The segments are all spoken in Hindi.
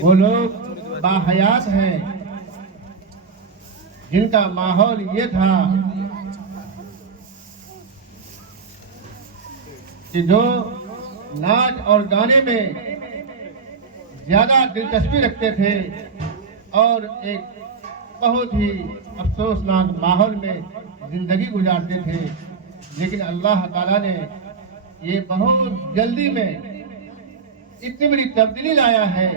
वो लोग बाहयात हैं जिनका माहौल ये था कि जो नाच और गाने में ज्यादा दिलचस्पी रखते थे और एक बहुत ही अफसोसनाक माहौल में जिंदगी गुजारते थे। लेकिन अल्लाह ताला ने ये बहुत जल्दी में इतनी बड़ी तब्दीली लाया है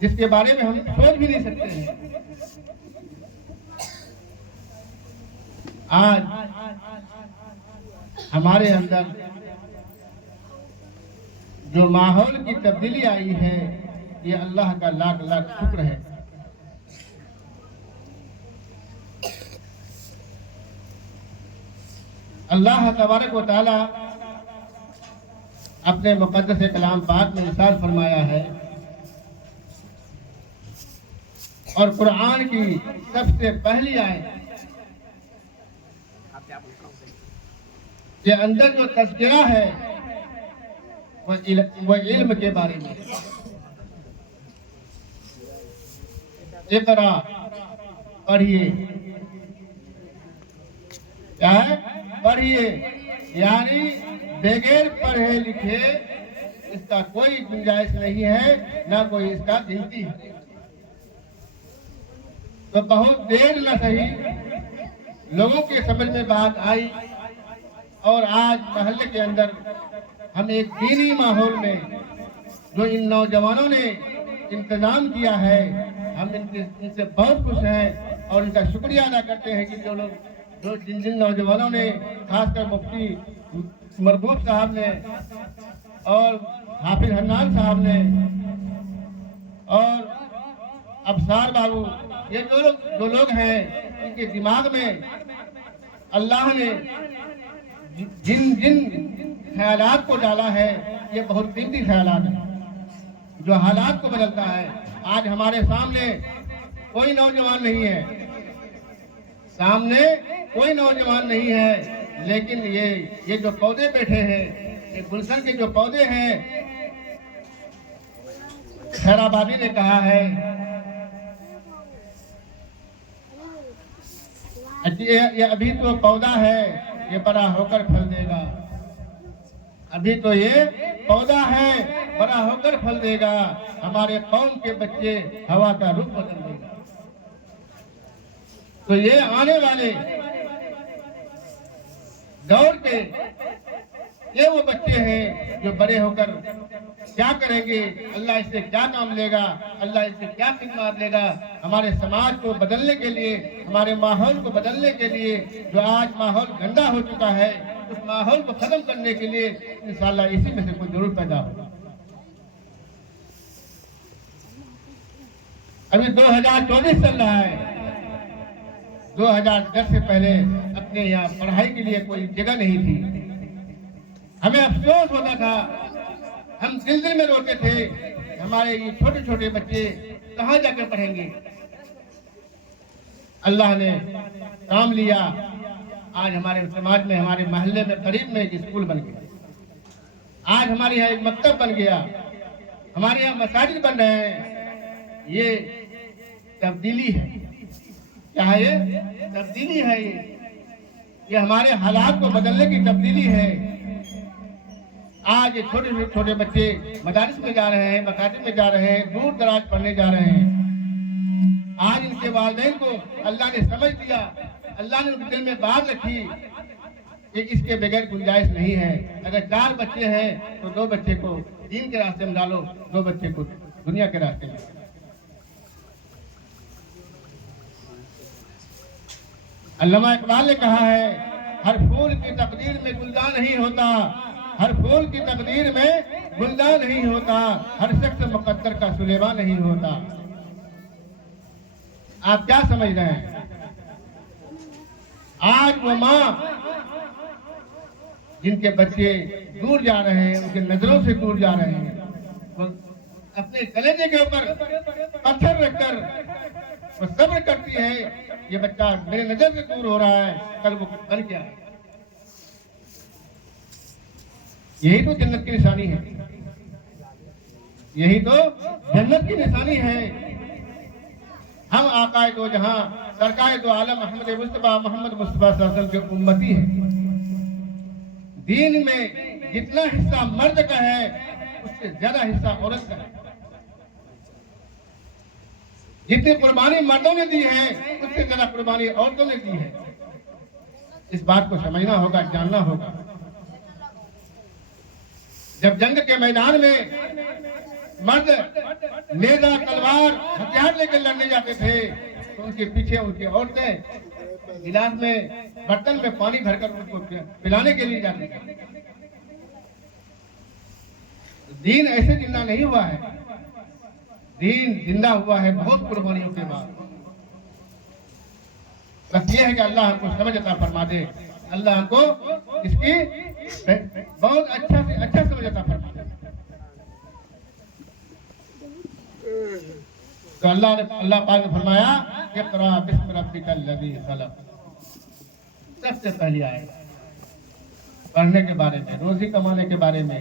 जिसके बारे में हम सोच भी नहीं सकते हैं। आज हमारे अंदर जो माहौल की तब्दीली आई है, ये अल्लाह का लाख लाख शुक्र है। अल्लाह तबारक व तआला अपने मुक़द्दस कलाम पाक में इरशाद फरमाया है और कुरान की सबसे पहली आयत के अंदर जो तज़किरा है वह इल्म के बारे में। इक़रा पढ़िए, क्या है? पढ़िए, यानी बगैर पढ़े लिखे इसका कोई गुंजाइश नहीं है, ना कोई इसका गिनती है। तो बहुत देर न सही लोगों के समझ में बात आई और आज महल्ले के अंदर हम एक दीनी माहौल में जो इन नौजवानों ने इंतजाम किया है, हम इनसे बहुत खुश हैं और इनका शुक्रिया अदा करते हैं कि जो लोग जिन नौजवानों ने, खासकर मुफ्ती मरबूब साहब ने और हाफिज हन्नान साहब ने और अबसार बाबू, ये जो लोग हैं, उनके दिमाग में अल्लाह ने जिन जिन ख्यालात को डाला है, ये बहुत कीमती ख्यालात है जो हालात को बदलता है। आज हमारे सामने कोई नौजवान नहीं है, सामने कोई नौजवान नहीं है, लेकिन ये जो पौधे बैठे हैं, ये गुलशन के जो पौधे हैं, खैराबादी ने कहा है ये अभी तो पौधा है, ये बड़ा होकर फल देगा। अभी तो ये पौधा है, बड़ा होकर फल देगा। हमारे कौम के बच्चे हवा का रुख बदल देगा। तो ये आने वाले दौर के ये वो बच्चे हैं जो बड़े होकर क्या करेंगे, अल्लाह इससे क्या काम लेगा, अल्लाह इससे क्या खिदमत लेगा। हमारे समाज को बदलने के लिए, हमारे माहौल को बदलने के लिए, जो आज माहौल गंदा हो चुका है, उस माहौल को खत्म करने के लिए इंशाअल्लाह इसी में से कोई जरूर पैदा होगा। अभी 2024 चल रहा है। 2010 से पहले अपने यहाँ पढ़ाई के लिए कोई जगह नहीं थी। हमें अफसोस होता था, हम दिल दिल में रोते थे, हमारे ये छोटे छोटे बच्चे कहाँ जाकर पढ़ेंगे। अल्लाह ने काम लिया, आज हमारे समाज में, हमारे मोहल्ले में करीब में एक स्कूल बन गया। आज हमारे यहाँ एक मकतब बन गया, हमारे यहाँ मसाजिद बन रहे हैं। ये तब्दीली है। क्या है ये? तब्दीली है। ये हमारे हालात को बदलने की तब्दीली है। आज छोटे छोटे बच्चे मदारिस में जा रहे हैं, मकातब में जा रहे हैं, दूर दराज पढ़ने जा रहे हैं। आज इनके वालिदैन को अल्लाह ने समझ दिया, अल्लाह ने उनके दिल में बात रखी कि इसके बगैर गुंजाइश नहीं है। अगर 4 बच्चे हैं तो 2 बच्चे को दीन के रास्ते में डालो, 2 बच्चे को दुनिया के रास्ते में। अल्लामा इकबाल ने कहा है, हर फूल की तकदीर में गुलदान नहीं होता, हर फूल की तकदीर में गुलदान नहीं होता, हर शख्स मुकद्दर का सुलेमा नहीं होता। आप क्या समझ रहे हैं? आज वो माँ जिनके बच्चे दूर जा रहे हैं, उनके नजरों से दूर जा रहे हैं, वो अपने कलेजे के ऊपर पत्थर रखकर वो सब्र करती है, ये बच्चा मेरे नजर से दूर हो रहा है, कल वो बन क्या है। यही तो जन्नत की निशानी है। यही तो जन्नत की निशानी है। हम आकाए दो जहां सरकाए दो आलम मोहम्मद मुस्तफा सल्लल्लाहु अलैहि वसल्लम के उम्मती हैं। दीन में जितना हिस्सा मर्द का है उससे ज्यादा हिस्सा औरत का है। जितनी कुर्बानी मर्दों ने दी है उससे ज्यादा कुर्बानी औरतों ने दी है। इस बात को समझना होगा, जानना होगा। जब जंग के मैदान में मर्द नेजा तलवार हथियार लेकर लड़ने जाते थे तो उनके पीछे उनकी औरतें गिलास में बर्तन में पानी भरकर उनको पिलाने के लिए जाती थी। दीन ऐसे जिंदा नहीं हुआ है, दीन जिंदा हुआ है बहुत कुर्बानियों के बाद। बस ये है कि अल्लाह हमको समझ अता फरमा दे, अल्लाह हमको इसकी बहुत अच्छा से अच्छा समझ अता फरमा दे। तो अल्लाह पाक ने फरमाया इक़रा बिस्मि रब्बिकल लज़ी खलक़। सबसे पहली आयत पढ़ने के बारे में, रोजी कमाने के बारे में,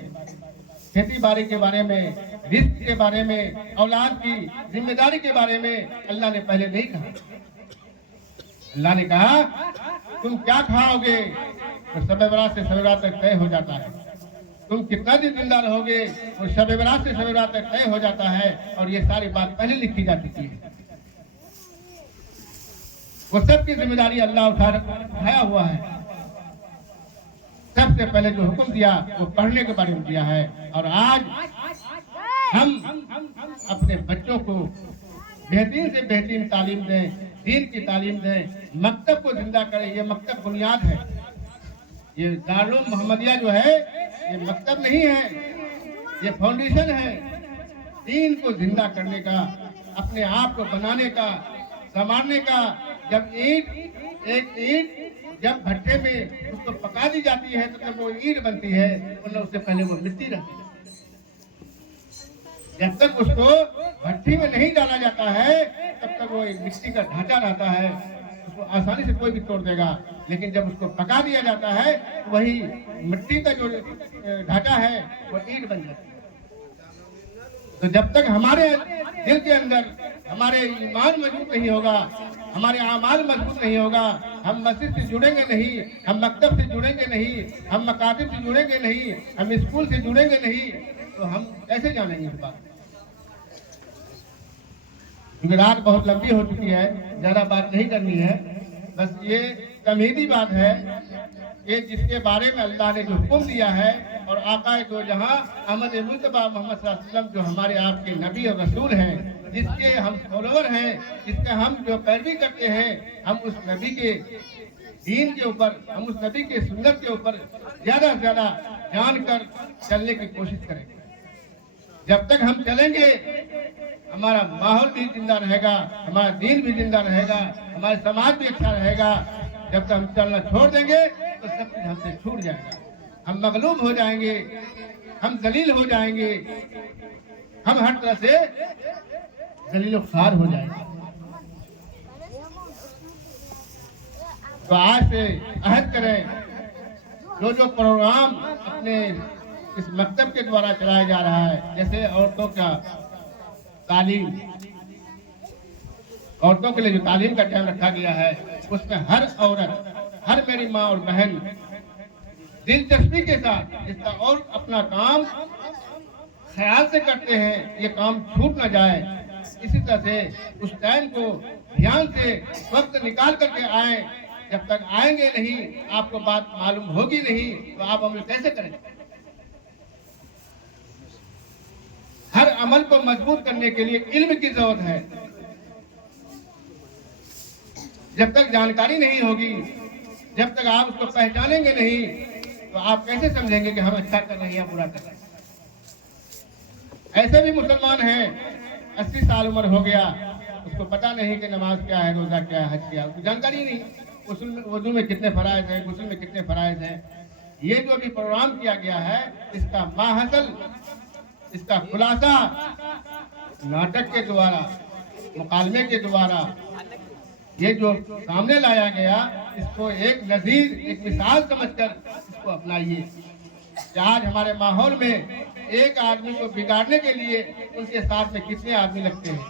खेती बाड़ी के बारे में, रिस्क के बारे में, औलाद की जिम्मेदारी के बारे में अल्लाह ने पहले नहीं कहा। अल्लाह ने कहा तुम क्या खाओगे तो शब बरात से शब रात तक तय हो जाता है। तुम कितना दिन जिंदा रहोगे और शब बरात से शब रात तक तय हो जाता है। और ये सारी बात पहले लिखी जा चुकी है। वो सबकी जिम्मेदारी अल्लाह उठाया हुआ है। सबसे पहले जो हुक्म दिया वो पढ़ने के बारे में दिया है। और आज हम अपने बच्चों को बेहतरीन से बेहतरीन तालीम दें, दीन की तालीम दें, मकतब को जिंदा करें। ये मकतब बुनियाद है। ये दारुल मोहम्मदिया जो है ये मकतब नहीं है, ये फाउंडेशन है। दीन को जिंदा करने का, अपने आप को बनाने का, संवारने का। जब एक ईंट जब भट्टे में उसको पका दी जाती है तो जब वो ईंट बनती है वरना उससे पहले वो मिट्टी रहती है। जब तक उसको भट्टी में नहीं डाला जाता है तब तक वो एक मिट्टी का ढांचा रहता है, उसको आसानी से कोई भी तोड़ देगा। लेकिन जब उसको पका दिया जाता है तो वही मिट्टी का जो ढांचा है वो ईंट बन जाता है। तो जब तक हमारे दिल के अंदर हमारे ईमान मजबूत नहीं होगा, हमारे आमाल मजबूत नहीं होगा, हम मस्जिद से जुड़ेंगे नहीं, हम मकतब से जुड़ेंगे नहीं, हम मकातिब से जुड़ेंगे नहीं, हम स्कूल से जुड़ेंगे नहीं, तो हम कैसे जानेंगे इस बात। क्योंकि रात बहुत लंबी हो चुकी है, ज्यादा बात नहीं करनी है। बस ये तमहीदी बात है कि जिसके बारे में अल्लाह ने जो हुक्म दिया है और आकाए दो जहां अहमद मुस्तफा मोहम्मद सल्लल्लाहु अलैहि वसल्लम जो हमारे आपके नबी और रसूल हैं, जिसके हम फॉलोअर हैं, जिसके हम जो पैरवी करते हैं, हम उस नबी के दीन के ऊपर, हम उस नबी के सुन्नत के ऊपर ज्यादा से ज्यादा जानकर चलने की कोशिश करेंगे। जब तक हम चलेंगे हमारा माहौल भी जिंदा रहेगा, हमारा दीन भी जिंदा रहेगा, हमारा समाज भी अच्छा रहेगा। जब तक हम चलना छोड़ देंगे तो सब कुछ हमसे छूट जाएगा, हम मगलूब हो जाएंगे, हम दलील हो जाएंगे, हम हर तरह से दलील ख्वार हो जाएंगे। तो आज से अहद करें, जो प्रोग्राम अपने इस मकतब के द्वारा चलाया जा रहा है, जैसे औरतों का तालीम, औरतों के लिए जो तालीम का टाइम रखा गया है उसमें हर औरत, हर मेरी माँ और बहन दिलचस्पी के साथ इसका और अपना काम ख्याल से करते हैं, ये काम छूट ना जाए। इसी तरह से उस टाइम को ध्यान से वक्त निकाल करके आए। जब तक आएंगे नहीं, आपको बात मालूम होगी नहीं, तो आप अमल कैसे करेंगे। हर अमल को मजबूत करने के लिए इल्म की जरूरत है। जब तक जानकारी नहीं होगी, जब तक आप उसको पहचानेंगे नहीं, तो आप कैसे समझेंगे कि हम अच्छा कर रहे हैं या बुरा कर रहे हैं। ऐसे भी मुसलमान हैं 80 साल उम्र हो गया, उसको पता नहीं कि नमाज क्या है, रोजा क्या है, हज क्या है, उसको जानकारी नहीं। वुज़ू में कितने फराइज हैं, गुस्ल में कितने फराइज हैं। ये जो भी प्रोग्राम किया गया है इसका माहसल, इसका खुलासा नाटक के द्वारा, मुकालमे के द्वारा ये जो सामने लाया गया, इसको एक नज़ीर, एक मिसाल समझकर इसको अपनाइए। आज हमारे माहौल में एक आदमी को बिगाड़ने के लिए उनके साथ में कितने आदमी लगते हैं।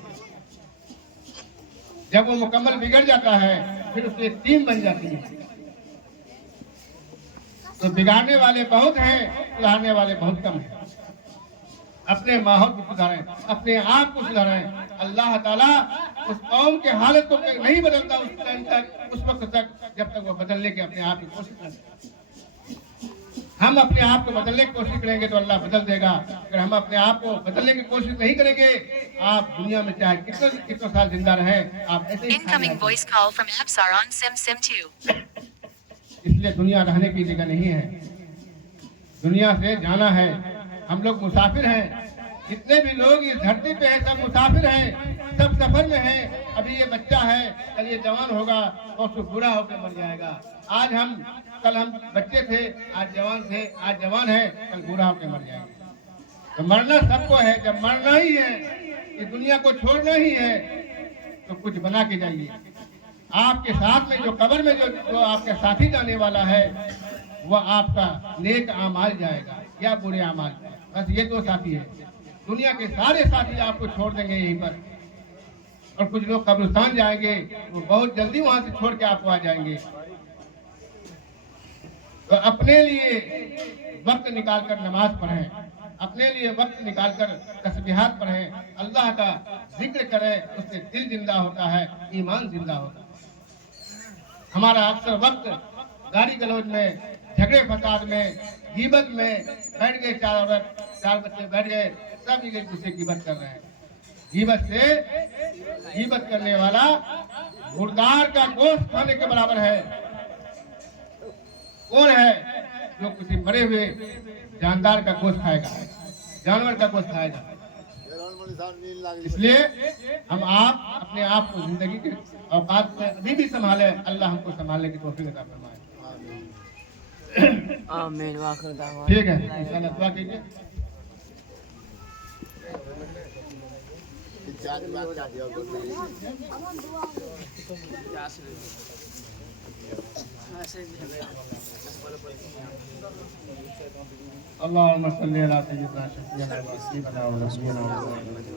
जब वो मुकम्मल बिगड़ जाता है फिर उसकी एक टीम बन जाती है। तो बिगाड़ने वाले बहुत हैं, सुधारने वाले बहुत कम हैं। अपने माहौल को सुधारें, अपने आप को सुधारें। अल्लाह ताला उस कौम के हालत को नहीं बदलता उस टाइम तक, उस वक्त तक जब तक वो बदलने के अपने आप की कोशिश करें। हम अपने आप को बदलने की कोशिश करेंगे तो अल्लाह बदल देगा। अगर हम अपने आप को बदलने की कोशिश नहीं करेंगे, आप दुनिया में चाहे कितने साल जिंदा रहें, आप ऐसे ही Incoming voice call from Apsar on Sim 2. इसलिए दुनिया रहने की जगह नहीं है, दुनिया से जाना है। हम लोग मुसाफिर हैं, जितने भी लोग इस धरती पे हैं सब मुसाफिर हैं, सब सफर में हैं। अभी ये बच्चा है, कल ये जवान होगा और उसको बुरा होकर मर जाएगा। कल हम बच्चे थे, आज जवान थे, आज जवान है, कल बुरा होकर मर जाएंगे। तो मरना सबको है। जब मरना ही है, इस दुनिया को छोड़ना ही है, तो कुछ बना के जाइए। आपके साथ में जो कब्र में जो आपके साथी जाने वाला है, वह आपका नेक आमाल जाएगा या बुरे आमाल। बस ये दो साथी है। दुनिया के सारे साथी आपको छोड़ देंगे यहीं पर, और कुछ लोग कब्रिस्तान जाएंगे, वो बहुत जल्दी वहां से छोड़ के आपको आ जाएंगे। तो अपने लिए वक्त निकालकर नमाज पढ़ें, अपने लिए वक्त निकालकर तस्बीहात पढ़ें, अल्लाह का जिक्र करें, उससे दिल जिंदा होता है, ईमान जिंदा होता है। हमारा अक्सर वक्त गाली गलौज में, झगड़े फसाद में, गीबत में बैठ गए। चार बच्चे बैठ गए, सब एक दूसरे की गीबत कर रहे हैं। गीबत करने वाला मुर्दार का गोश्त खाने के बराबर है। कौन है जो किसी मरे हुए जानदार का गोश्त खाएगा, जानवर का गोश्त खाएगा। इसलिए हम आप अपने आप को जिंदगी के औकात में अभी भी संभाले। अल्लाह हमको संभालने की तौफीक अता फरमाए। आमीन। वाखिर दावा। ठीक है, इंशाअल्लाह दुआ कीजिए। अल्लाहुम्मा सल्ली अला सय्यिदिना